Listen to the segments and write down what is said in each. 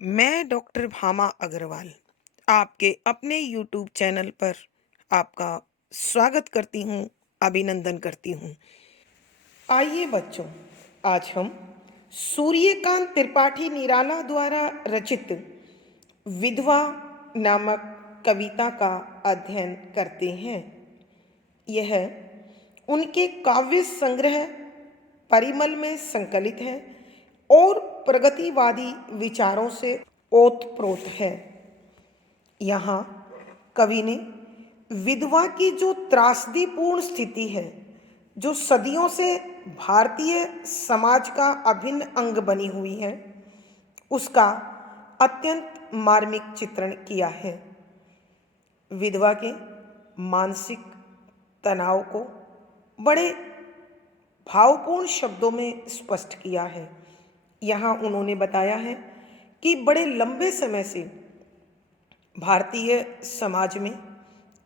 मैं डॉक्टर भामा अग्रवाल आपके अपने यूट्यूब चैनल पर आपका स्वागत करती हूँ, अभिनंदन करती हूँ। आइए बच्चों, आज हम सूर्यकांत त्रिपाठी निराला द्वारा रचित विधवा नामक कविता का अध्ययन करते हैं। यह उनके काव्य संग्रह परिमल में संकलित है और प्रगतिवादी विचारों से ओतप्रोत है। यहाँ कवि ने विधवा की जो त्रासदीपूर्ण स्थिति है, जो सदियों से भारतीय समाज का अभिन्न अंग बनी हुई है, उसका अत्यंत मार्मिक चित्रण किया है। विधवा के मानसिक तनाव को बड़े भावपूर्ण शब्दों में स्पष्ट किया है। यहाँ उन्होंने बताया है कि बड़े लंबे समय से भारतीय समाज में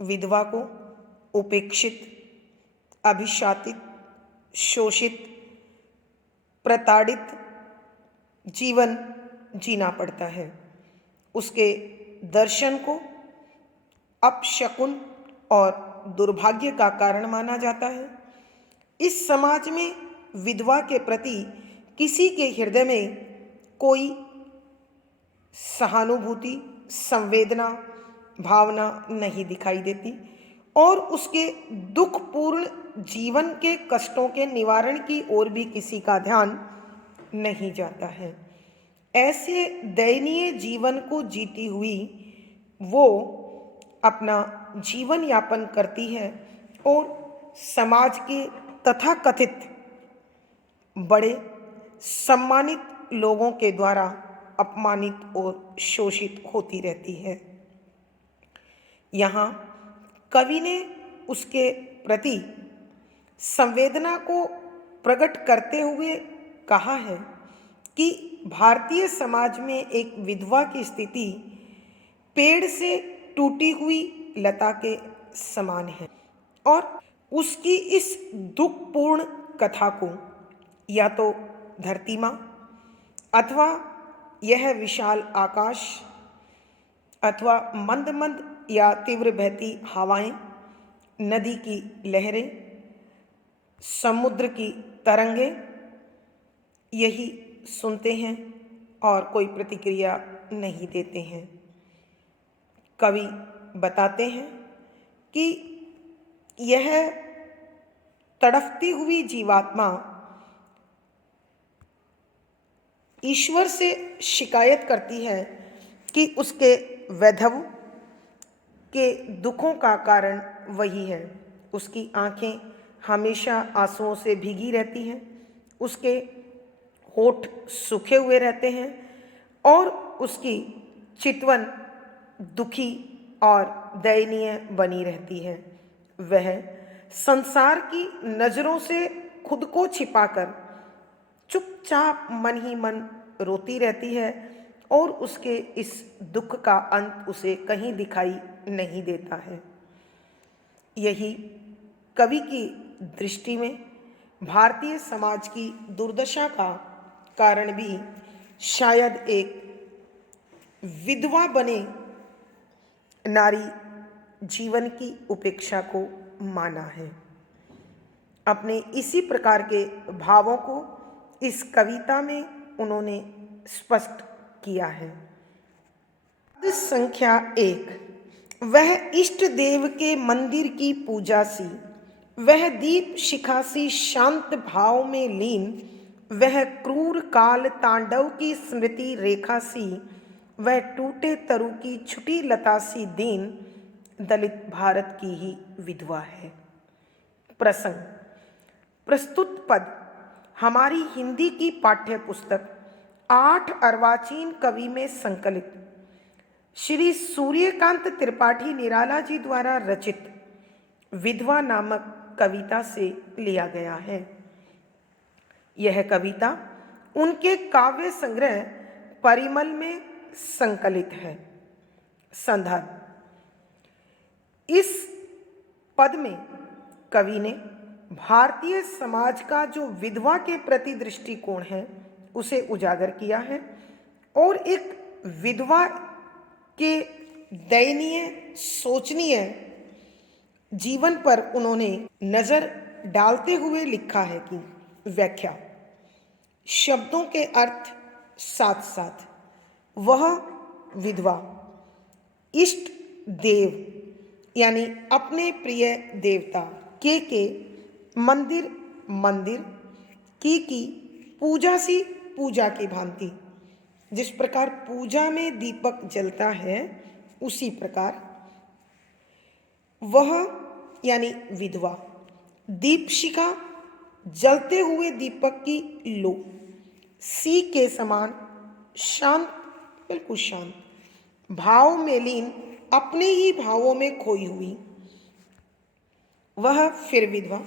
विधवा को उपेक्षित, अभिशापित, शोषित, प्रताड़ित जीवन जीना पड़ता है। उसके दर्शन को अपशकुन और दुर्भाग्य का कारण माना जाता है। इस समाज में विधवा के प्रति किसी के हृदय में कोई सहानुभूति, संवेदना, भावना नहीं दिखाई देती और उसके दुखपूर्ण जीवन के कष्टों के निवारण की ओर भी किसी का ध्यान नहीं जाता है। ऐसे दयनीय जीवन को जीती हुई वो अपना जीवन यापन करती है और समाज के तथाकथित बड़े सम्मानित लोगों के द्वारा अपमानित और शोषित होती रहती है। यहाँ कवि ने उसके प्रति संवेदना को प्रकट करते हुए कहा है कि भारतीय समाज में एक विधवा की स्थिति पेड़ से टूटी हुई लता के समान है और उसकी इस दुखपूर्ण कथा को या तो धरती माँ अथवा यह विशाल आकाश अथवा मंद मंद या तीव्र बहती हवाएं, नदी की लहरें, समुद्र की तरंगें यही सुनते हैं और कोई प्रतिक्रिया नहीं देते हैं। कवि बताते हैं कि यह तड़फती हुई जीवात्मा ईश्वर से शिकायत करती है कि उसके वैधव के दुखों का कारण वही है। उसकी आंखें हमेशा आंसुओं से भीगी रहती हैं, उसके होठ सूखे हुए रहते हैं और उसकी चितवन दुखी और दयनीय बनी रहती है। वह संसार की नज़रों से खुद को छिपाकर चुपचाप मन ही मन रोती रहती है और उसके इस दुख का अंत उसे कहीं दिखाई नहीं देता है। यही कवि की दृष्टि में भारतीय समाज की दुर्दशा का कारण भी शायद एक विधवा बने नारी जीवन की उपेक्षा को माना है। अपने इसी प्रकार के भावों को इस कविता में उन्होंने स्पष्ट किया है। संख्या 1, वह इष्ट देव के मंदिर की पूजा सी, वह दीप शिखा सी शांत भाव में लीन, वह क्रूर काल तांडव की स्मृति रेखा सी, वह टूटे तरु की छुटी लता सी दीन, दलित भारत की ही विधवा है। प्रसंग: प्रस्तुत पद हमारी हिंदी की पाठ्य पुस्तक 8 अर्वाचीन कवि में संकलित श्री सूर्यकांत त्रिपाठी निराला जी द्वारा रचित विधवा नामक कविता से लिया गया है। यह कविता उनके काव्य संग्रह परिमल में संकलित है। संदर्भ: इस पद में कवि ने भारतीय समाज का जो विधवा के प्रति दृष्टिकोण है उसे उजागर किया है और एक विधवा के दयनीय शोचनीय जीवन पर उन्होंने नज़र डालते हुए लिखा है कि व्याख्या, शब्दों के अर्थ साथ साथ वह विधवा इष्ट देव यानी अपने प्रिय देवता के मंदिर मंदिर की पूजा सी पूजा की भांति, जिस प्रकार पूजा में दीपक जलता है उसी प्रकार वह यानी विधवा दीपशिखा जलते हुए दीपक की लो सी के समान शांत, बिल्कुल शांत, भाव में लीन, अपने ही भावों में खोई हुई वह फिर विधवा।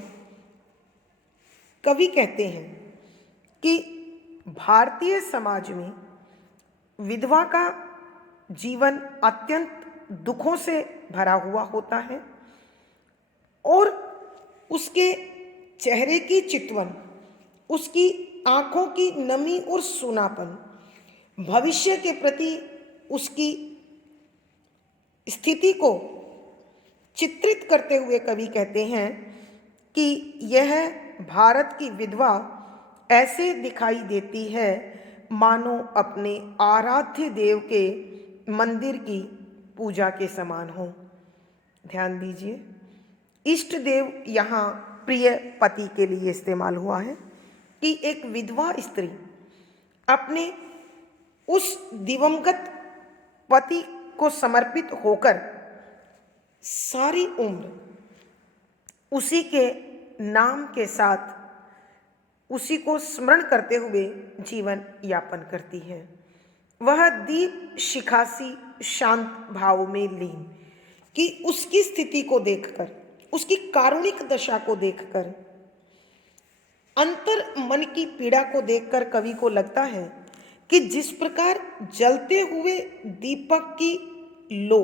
कवि कहते हैं कि भारतीय समाज में विधवा का जीवन अत्यंत दुखों से भरा हुआ होता है और उसके चेहरे की चितवन, उसकी आंखों की नमी और सूनापन, भविष्य के प्रति उसकी स्थिति को चित्रित करते हुए कवि कहते हैं कि यह भारत की विधवा ऐसे दिखाई देती है मानो अपने आराध्य देव के मंदिर की पूजा के समान हो। ध्यान दीजिए, इष्ट देव यहाँ प्रिय पति के लिए इस्तेमाल हुआ है कि एक विधवा स्त्री अपने उस दिवंगत पति को समर्पित होकर सारी उम्र उसी के नाम के साथ उसी को स्मरण करते हुए जीवन यापन करती है। वह दीप शिखासी शांत भाव में लीन कि उसकी स्थिति को देखकर, उसकी कारुणिक दशा को देखकर, अंतर मन की पीड़ा को देखकर कवि को लगता है कि जिस प्रकार जलते हुए दीपक की लो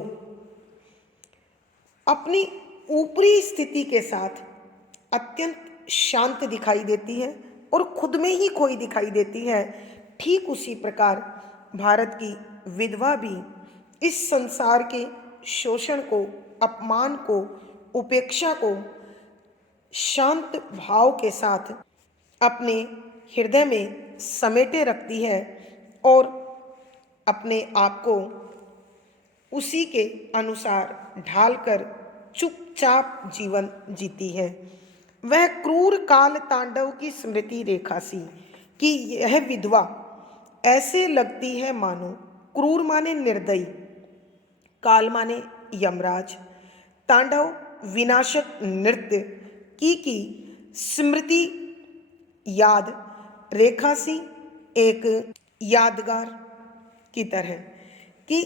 अपनी ऊपरी स्थिति के साथ अत्यंत शांत दिखाई देती है और खुद में ही खोई दिखाई देती है, ठीक उसी प्रकार भारत की विधवा भी इस संसार के शोषण को, अपमान को, उपेक्षा को शांत भाव के साथ अपने हृदय में समेटे रखती है और अपने आप को उसी के अनुसार ढालकर चुपचाप जीवन जीती है। वह क्रूर काल तांडव की स्मृति रेखा सी कि यह विधवा ऐसे लगती है मानो, क्रूर माने निर्दयी, काल माने यमराज, तांडव विनाशक नृत्य की स्मृति याद रेखा सी एक यादगार की तरह कि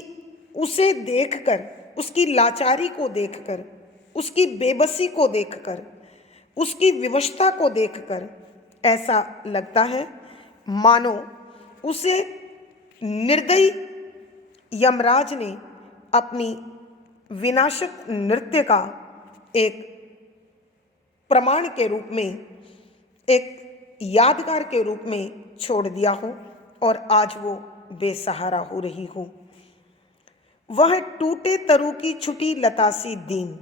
उसे देखकर, उसकी लाचारी को देखकर, उसकी बेबसी को देखकर, उसकी विवशता को देखकर ऐसा लगता है मानो उसे निर्दयी यमराज ने अपनी विनाशक नृत्य का एक प्रमाण के रूप में, एक यादगार के रूप में छोड़ दिया हो और आज वो बेसहारा हो रही हो। वह टूटे तरु की छुटी लता सी दीन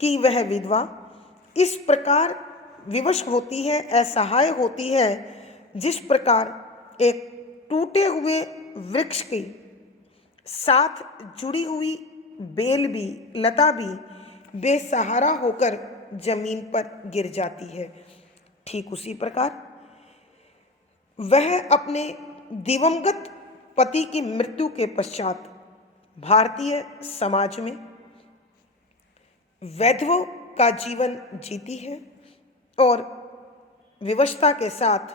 कि वह विधवा इस प्रकार विवश होती है, असहाय होती है, जिस प्रकार एक टूटे हुए वृक्ष के साथ जुड़ी हुई बेल भी, लता भी बेसहारा होकर जमीन पर गिर जाती है। ठीक उसी प्रकार वह अपने दिवंगत पति की मृत्यु के पश्चात भारतीय समाज में वैधवों का जीवन जीती है और विवशता के साथ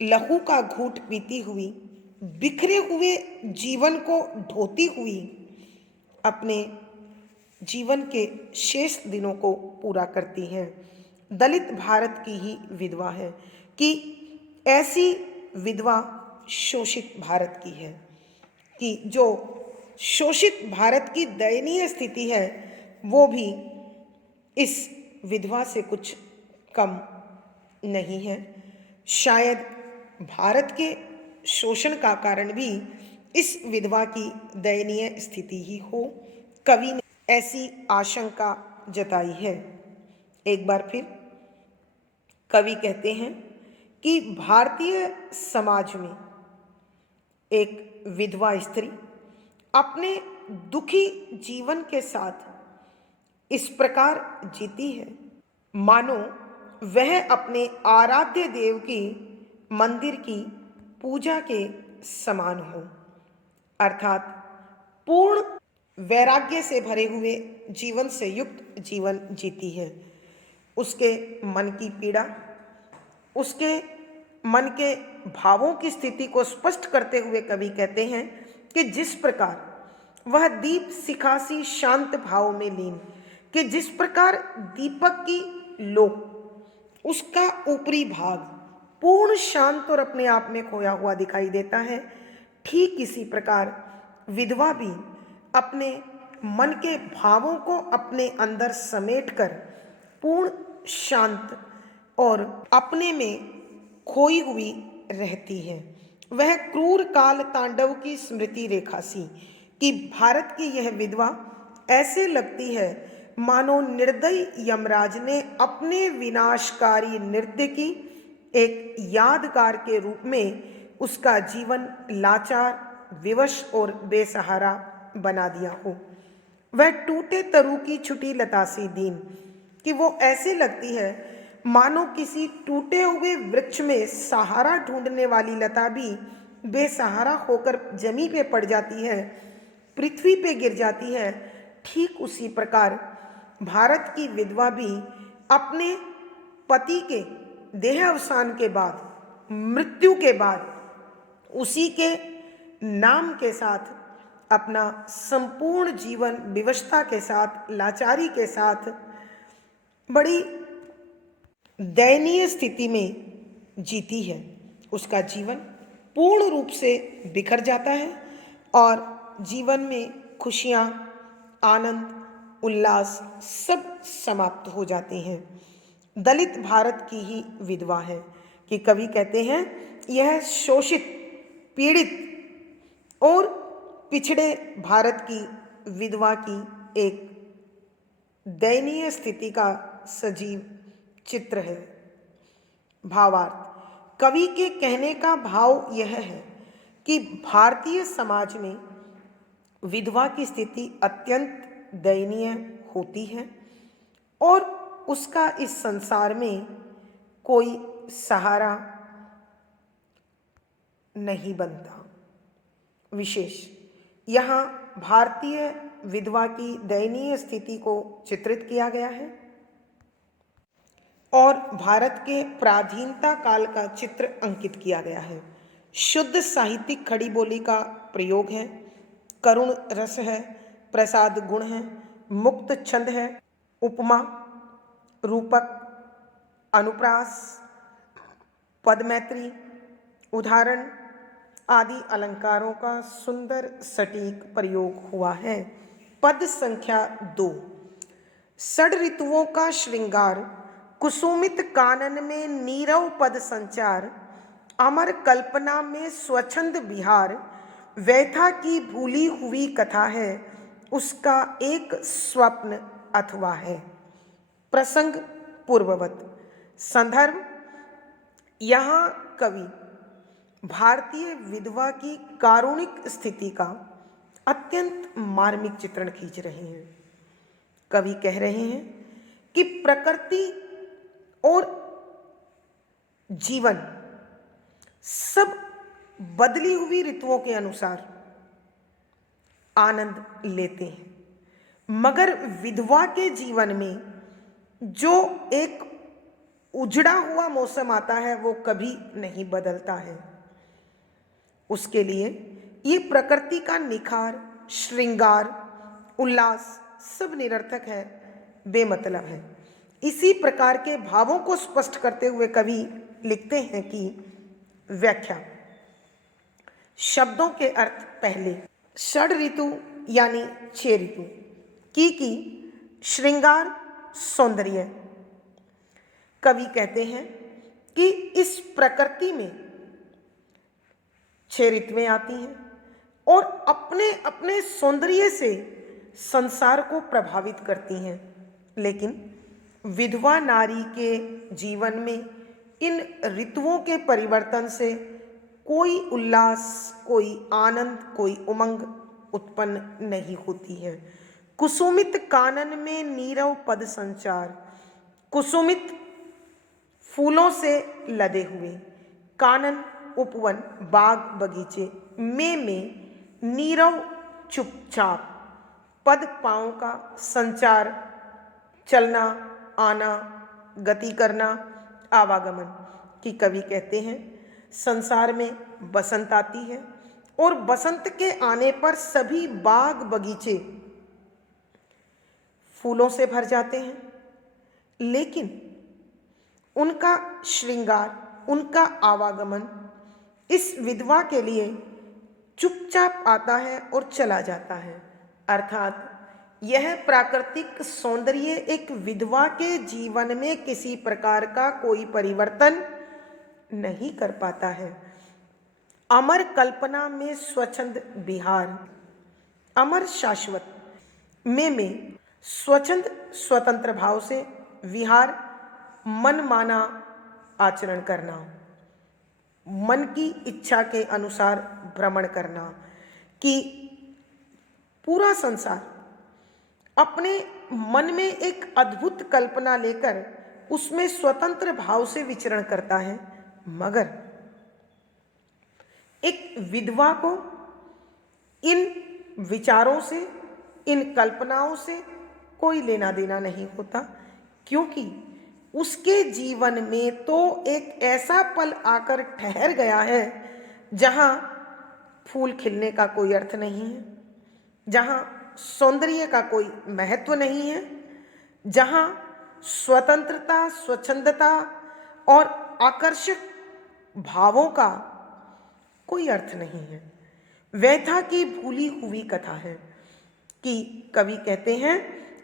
लहू का घूंट पीती हुई, बिखरे हुए जीवन को ढोती हुई अपने जीवन के शेष दिनों को पूरा करती है। दलित भारत की ही विधवा है कि ऐसी विधवा शोषित भारत की है कि जो शोषित भारत की दयनीय स्थिति है वो भी इस विधवा से कुछ कम नहीं है। शायद भारत के शोषण का कारण भी इस विधवा की दयनीय स्थिति ही हो। कवि ने ऐसी आशंका जताई है। एक बार फिर कवि कहते हैं कि भारतीय समाज में एक विधवा स्त्री अपने दुखी जीवन के साथ इस प्रकार जीती है मानो वह अपने आराध्य देव की मंदिर की पूजा के समान हो, अर्थात पूर्ण वैराग्य से भरे हुए जीवन से युक्त जीवन जीती है। उसके मन की पीड़ा, उसके मन के भावों की स्थिति को स्पष्ट करते हुए कवि कहते हैं कि जिस प्रकार वह दीप शिखासी शांत भाव में लीन, कि जिस प्रकार दीपक की लो उसका ऊपरी भाग पूर्ण शांत और अपने आप में खोया हुआ दिखाई देता है, ठीक इसी प्रकार विधवा भी अपने मन के भावों को अपने अंदर समेटकर पूर्ण शांत और अपने में खोई हुई रहती है। वह क्रूर काल तांडव की स्मृति रेखा सी कि भारत की यह विधवा ऐसे लगती है मानो निर्दयी यमराज ने अपने विनाशकारी नृत्य की एक यादगार के रूप में उसका जीवन लाचार, विवश और बेसहारा बना दिया हो। वह टूटे तरु की छुटी लता सी दीन, कि वो ऐसी लगती है मानो किसी टूटे हुए वृक्ष में सहारा ढूंढने वाली लता भी बेसहारा होकर जमीन पे पड़ जाती है, पृथ्वी पे गिर जाती है। ठीक उसी प्रकार भारत की विधवा भी अपने पति के देह अवसान के बाद, मृत्यु के बाद, उसी के नाम के साथ अपना संपूर्ण जीवन विवशता के साथ, लाचारी के साथ, बड़ी दयनीय स्थिति में जीती है। उसका जीवन पूर्ण रूप से बिखर जाता है और जीवन में खुशियाँ, आनंद, उल्लास सब समाप्त हो जाते हैं। दलित भारत की ही विधवा है कि कवि कहते हैं यह शोषित, पीड़ित और पिछड़े भारत की विधवा की एक दयनीय स्थिति का सजीव चित्र है। भावार्थ, कवि के कहने का भाव यह है कि भारतीय समाज में विधवा की स्थिति अत्यंत दयनीय होती है और उसका इस संसार में कोई सहारा नहीं बनता। विशेष यहाँ भारतीय विधवा की दयनीय स्थिति को चित्रित किया गया है और भारत के पराधीनता काल का चित्र अंकित किया गया है। शुद्ध साहित्यिक खड़ी बोली का प्रयोग है, करुण रस है, प्रसाद गुण है, मुक्त छंद है, उपमा, रूपक, अनुप्रास, पदमैत्री, उदाहरण आदि अलंकारों का सुंदर सटीक प्रयोग हुआ है। पद संख्या 2। षड ऋतुओं का श्रृंगार, कुसुमित कानन में नीरव पद संचार, अमर कल्पना में स्वच्छंद विहार, व्यथा की भूली हुई कथा है, उसका एक स्वप्न अथवा है। प्रसंग पूर्ववत। संदर्भ, यहाँ कवि भारतीय विधवा की कारुणिक स्थिति का अत्यंत मार्मिक चित्रण खींच रहे हैं। कवि कह रहे हैं कि प्रकृति और जीवन सब बदली हुई ऋतुओं के अनुसार आनंद लेते हैं, मगर विधवा के जीवन में जो एक उजड़ा हुआ मौसम आता है वो कभी नहीं बदलता है। उसके लिए ये प्रकृति का निखार, श्रृंगार, उल्लास सब निरर्थक है, बेमतलब है। इसी प्रकार के भावों को स्पष्ट करते हुए कवि लिखते हैं कि व्याख्या, शब्दों के अर्थ पहले, षड ऋतु यानी 6 ऋतु, की श्रृंगार, सौंदर्य। कवि कहते हैं कि इस प्रकृति में 6 ऋतुएं आती हैं, और अपने अपने सौंदर्य से संसार को प्रभावित करती हैं। लेकिन विधवा नारी के जीवन में इन ऋतुओं के परिवर्तन से कोई उल्लास, कोई आनंद, कोई उमंग उत्पन्न नहीं होती है। कुसुमित कानन में नीरव पद संचार, कुसुमित फूलों से लदे हुए कानन, उपवन, बाग बगीचे में नीरव चुपचाप पद पांव का संचार, चलना, आना, गति करना, आवागमन कि कवि कहते हैं संसार में बसंत आती है और बसंत के आने पर सभी बाग बगीचे फूलों से भर जाते हैं, लेकिन उनका श्रृंगार, उनका आवागमन इस विधवा के लिए चुपचाप आता है और चला जाता है। अर्थात यह प्राकृतिक सौंदर्य एक विधवा के जीवन में किसी प्रकार का कोई परिवर्तन नहीं कर पाता है। अमर कल्पना में स्वच्छंद विहार, अमर शाश्वत में स्वच्छंद स्वतंत्र भाव से विहार, मन माना आचरण करना, मन की इच्छा के अनुसार भ्रमण करना, कि पूरा संसार अपने मन में एक अद्भुत कल्पना लेकर उसमें स्वतंत्र भाव से विचरण करता है, मगर एक विधवा को इन विचारों से, इन कल्पनाओं से कोई लेना देना नहीं होता, क्योंकि उसके जीवन में तो एक ऐसा पल आकर ठहर गया है जहाँ फूल खिलने का कोई अर्थ नहीं है, जहाँ सौंदर्य का कोई महत्व नहीं है, जहाँ स्वतंत्रता, स्वच्छंदता और आकर्षक भावों का कोई अर्थ नहीं है। व्यथा की भूली हुई कथा है कि कवि कहते हैं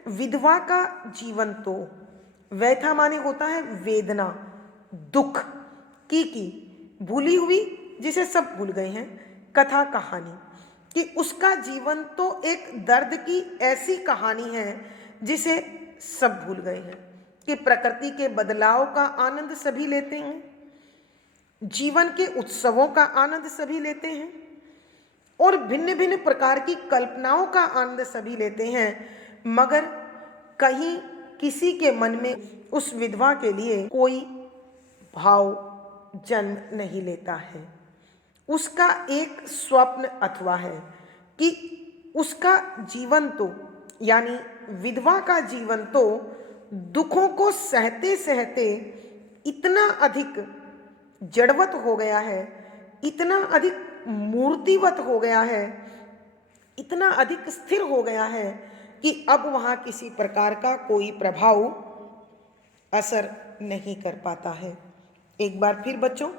विधवा का जीवन तो, व्यथा माने होता है वेदना, दुख की भूली हुई जिसे सब भूल गए हैं, कथा कहानी कि उसका जीवन तो एक दर्द की ऐसी कहानी है जिसे सब भूल गए हैं, कि प्रकृति के बदलाव का आनंद सभी लेते हैं, जीवन के उत्सवों का आनंद सभी लेते हैं और भिन्न भिन्न प्रकार की कल्पनाओं का आनंद सभी लेते हैं, मगर कहीं किसी के मन में उस विधवा के लिए कोई भाव जन्म नहीं लेता है। उसका एक स्वप्न अथवा है कि उसका जीवन तो, यानी विधवा का जीवन तो दुखों को सहते सहते इतना अधिक जड़वत हो गया है, इतना अधिक मूर्तिवत हो गया है, इतना अधिक स्थिर हो गया है कि अब वहाँ किसी प्रकार का कोई प्रभाव असर नहीं कर पाता है। एक बार फिर बच्चों,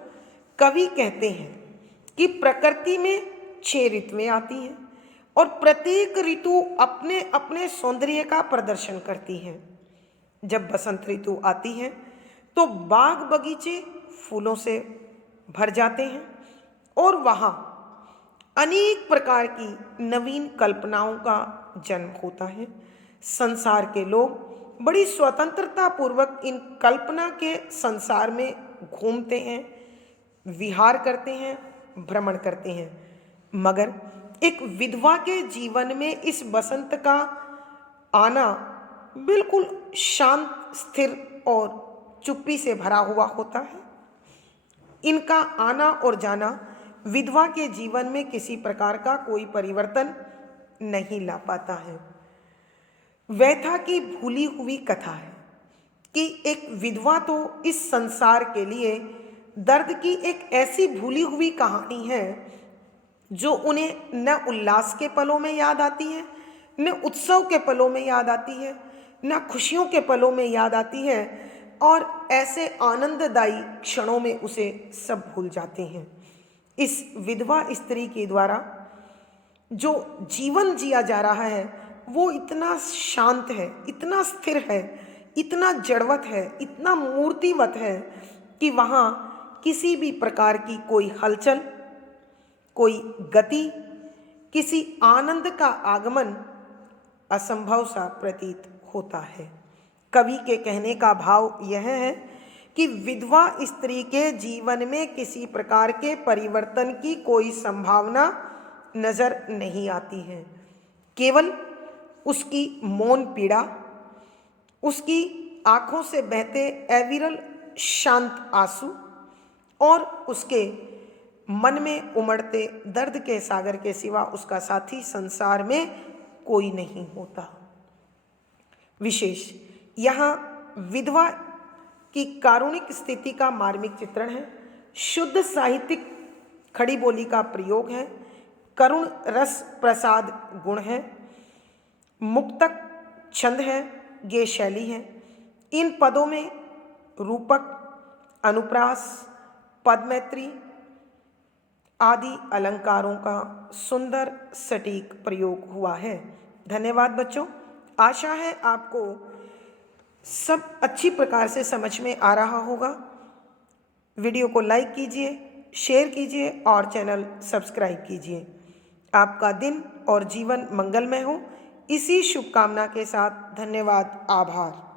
कवि कहते हैं कि प्रकृति में 6 ऋतुएं आती हैं और प्रत्येक ऋतु अपने अपने सौंदर्य का प्रदर्शन करती है। जब बसंत ऋतु आती है तो बाग बगीचे फूलों से भर जाते हैं और वहाँ अनेक प्रकार की नवीन कल्पनाओं का जन्म होता है। संसार के लोग बड़ी स्वतंत्रता पूर्वक इन कल्पना के संसार में घूमते हैं, विहार करते हैं, भ्रमण करते हैं, मगर एक विधवा के जीवन में इस बसंत का आना बिल्कुल शांत, स्थिर और चुप्पी से भरा हुआ होता है। इनका आना और जाना विधवा के जीवन में किसी प्रकार का कोई परिवर्तन नहीं ला पाता है। व्यथा की भूली हुई कथा है कि एक विधवा तो इस संसार के लिए दर्द की एक ऐसी भूली हुई कहानी है जो उन्हें न उल्लास के पलों में याद आती है, न उत्सव के पलों में याद आती है, न खुशियों के पलों में याद आती है, और ऐसे आनंददायी क्षणों में उसे सब भूल जाते हैं। इस विधवा स्त्री के द्वारा जो जीवन जिया जा रहा है वो इतना शांत है, इतना स्थिर है, इतना जड़वत है, इतना मूर्तिवत है कि वहाँ किसी भी प्रकार की कोई हलचल, कोई गति किसी आनंद का आगमन असंभव सा प्रतीत होता है। कवि के कहने का भाव यह है कि विधवा स्त्री के जीवन में किसी प्रकार के परिवर्तन की कोई संभावना नजर नहीं आती है। केवल उसकी मौन पीड़ा, उसकी आंखों से बहते अविरल शांत आंसू और उसके मन में उमड़ते दर्द के सागर के सिवा उसका साथी संसार में कोई नहीं होता। विशेष यहाँ विधवा की कारुणिक स्थिति का मार्मिक चित्रण है। शुद्ध साहित्यिक खड़ी बोली का प्रयोग है। करुण रस प्रसाद गुण है। मुक्तक छंद है, गे शैली है। इन पदों में रूपक, अनुप्रास, पदमैत्री आदि अलंकारों का सुंदर सटीक प्रयोग हुआ है। धन्यवाद बच्चों। आशा है आपको सब अच्छी प्रकार से समझ में आ रहा होगा। वीडियो को लाइक कीजिए, शेयर कीजिए और चैनल सब्सक्राइब कीजिए। आपका दिन और जीवन मंगलमय हो, इसी शुभकामना के साथ धन्यवाद, आभार।